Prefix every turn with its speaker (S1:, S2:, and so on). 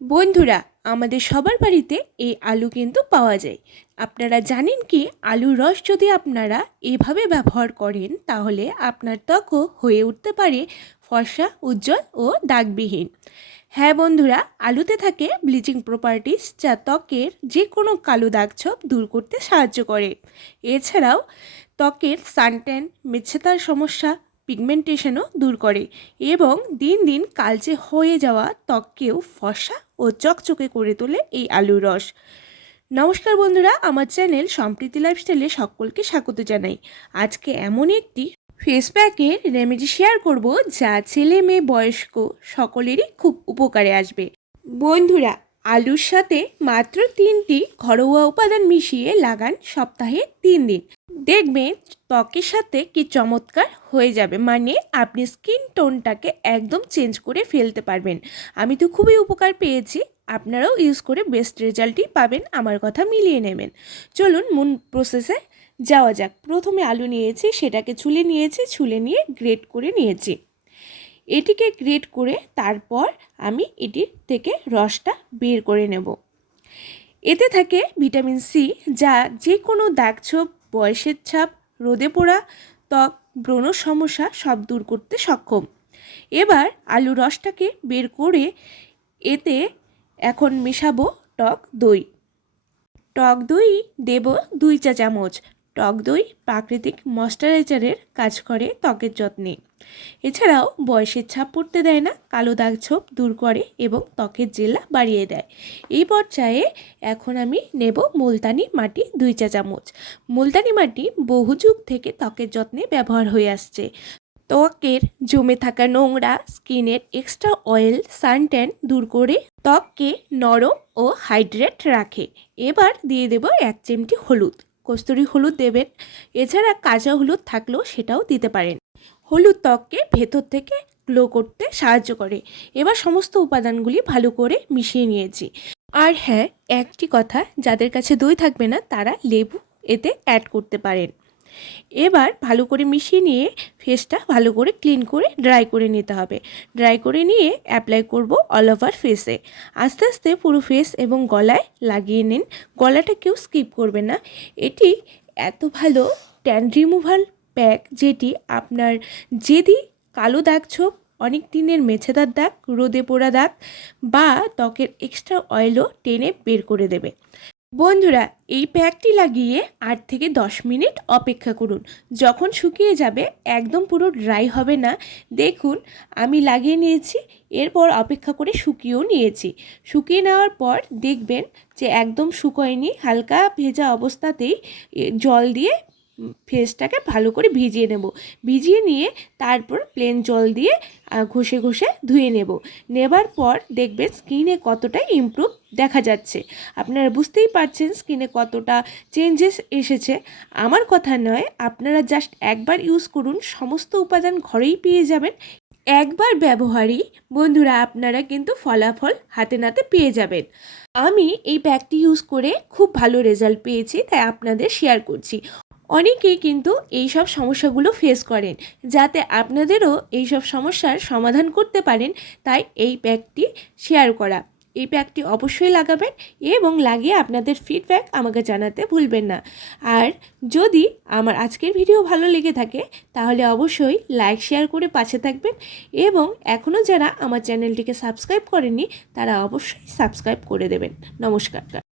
S1: বন্ধুরা, আমাদের সবার বাড়িতে এই আলু কিন্তু পাওয়া যায়। আপনারা জানেন কি, আলুর রস যদি আপনারা এভাবে ব্যবহার করেন, তাহলে আপনার ত্বকও হয়ে উঠতে পারে ফর্সা, উজ্জ্বল ও দাগবিহীন। হ্যাঁ বন্ধুরা, আলুতে থাকে ব্লিচিং প্রপার্টিস, যা ত্বকের যে কোনো কালো দাগ ছোপ দূর করতে সাহায্য করে। এছাড়াও, ত্বকের সানট্যান মেছেতার সমস্যা পিগমেন্টেশনও দূর করে এবং দিন দিন কালচে হয়ে যাওয়া ত্বককেও ফসা ও চকচকে করে তোলে এই আলুর রস। নমস্কার বন্ধুরা, আমার চ্যানেল সম্প্রীতি লাইফস্টাইলে সকলকে স্বাগত জানাই। আজকে এমন একটি ফেস প্যাকের রেমেডি শেয়ার করব যা ছেলে মেয়ে বয়স্ক সকলেরই খুব উপকারে আসবে। বন্ধুরা আলুর সাথে মাত্র তিনটি ঘরোয়া উপাদান মিশিয়ে লাগান সপ্তাহে তিন দিন। দেখবেন ত্বকের সাথে কি চমৎকার হয়ে যাবে। মানে আপনি স্কিন টোনটাকে একদম চেঞ্জ করে ফেলতে পারবেন। আমি তো খুবই উপকার পেয়েছি। আপনারাও ইউজ করে বেস্ট রেজাল্টই পাবেন। আমার কথা মিলিয়ে নেবেন। চলুন মূল প্রসেসে যাওয়া যাক। প্রথমে আলু নিয়েছি, সেটাকে ছুলে নিয়েছি, ছুলে নিয়ে গ্রেট করে নিয়েছি। এটিকে গ্রেট করে তারপর আমি এটির থেকে রসটা বের করে নেব। এতে থাকে ভিটামিন সি, যা যে কোনো দাগছোপ, বয়সের ছাপ, রোদে পোড়া, ত্বক, ব্রণ সমস্যা সব দূর করতে সক্ষম। এবার আলু রসটাকে বের করে এতে এখন মেশাবো টক দই। টক দই দেব দুই চা চামচ টক দই প্রাকৃতিক ময়শ্চারাইজারের কাজ করে ত্বকের যত্নে। এছাড়াও বয়সের ছাপ পড়তে দেয় না, কালো দাগ ছোপ দূর করে এবং ত্বকের জেলা বাড়িয়ে দেয়। এই পর্যায়ে এখন আমি নেব মুলতানি মাটি দুই চা চামচ। মুলতানি মাটি বহু যুগ থেকে ত্বকের যত্নে ব্যবহার হয়ে আসছে। ত্বকের জমে থাকা নোংরা স্কিনের এক্সট্রা অয়েল, সানট্যান দূর করে ত্বককে নরম ও হাইড্রেট রাখে। এবার দিয়ে দেব এক চিমটি হলুদ। কস্তুরি হলুদ দেবেন। এছাড়া কাঁচা হলুদ থাকলেও সেটাও দিতে পারেন। হলুদ ত্বককে ভেতর থেকে গ্লো করতে সাহায্য করে। এবার সমস্ত উপাদানগুলি ভালো করে মিশিয়ে নিয়েছি। আর হ্যাঁ একটি কথা, যাদের কাছে দই থাকবে না, তারা লেবু এতে অ্যাড করতে পারেন। এবার ভালো করে মিশিয়ে নিয়ে ফেসটা ভালো করে ক্লিন করে ড্রাই করে নিতে হবে। ড্রাই করে নিয়ে অ্যাপ্লাই করব অল ওভার ফেসে আস্তে আস্তে পুরো ফেস এবং গলায় লাগিয়ে নিন। গলাটা কেউ স্কিপ করবে না। এটি এত ভালো ট্যান রিমুভাল প্যাক যেটি আপনার যেদি কালো দাগ ছোপ, অনেক দিনের মেছেদার দাগ, রোদে পোড়া দাগ বা ত্বকের এক্সট্রা অয়েলও টেনে বের করে দেবে। বন্ধুরা, এই প্যাকটি লাগিয়ে আট থেকে দশ মিনিট অপেক্ষা করুন। যখন শুকিয়ে যাবে, একদম পুরো ড্রাই হবে না। দেখুন, আমি লাগিয়ে নিয়েছি, এরপর অপেক্ষা করে শুকিয়েও নিয়েছি। শুকিয়ে নেওয়ার পর দেখবেন যে একদম শুকোয়নি, হালকা ভেজা অবস্থাতেই জল দিয়ে ফেসটাকে ভালো করে ভিজিয়ে নেব। ভিজিয়ে নিয়ে তারপর প্লেন জল দিয়ে ঘষে ঘষে ধুয়ে নেব। নেবার পর দেখবেন স্কিনে কতটা ইমপ্রুভ দেখা যাচ্ছে। আপনারা বুঝতেই পারছেন স্কিনে কতটা চেঞ্জেস এসেছে। আমার কথা নয়, আপনারা জাস্ট একবার ইউজ করুন, সমস্ত উপাদান ঘরেই পেয়ে যাবেন। একবার ব্যবহারই বন্ধুরা আপনারা কিন্তু ফলাফল হাতে নাতে পেয়ে যাবেন। আমি এই প্যাকটি ইউজ করে খুব ভালো রেজাল্ট পেয়েছি, তাই আপনাদের শেয়ার করছি। অনেকেই কিন্তু এই সব সমস্যাগুলো ফেস করেন, যাতে আপনাদেরও এই সব সমস্যার সমাধান করতে পারেন। তাই এই প্যাকটি শেয়ার করা। এই প্যাকটি অবশ্যই লাগাবেন এবং লাগিয়ে আপনাদের ফিডব্যাক আমাকে জানাতে ভুলবেন না। আর যদি আমার আজকের ভিডিও ভালো লেগে থাকে, তাহলে অবশ্যই লাইক শেয়ার করে পাশে থাকবেন এবং এখনও যারা আমার চ্যানেলটিকে সাবস্ক্রাইব করেনি তারা অবশ্যই সাবস্ক্রাইব করে দেবেন। নমস্কার।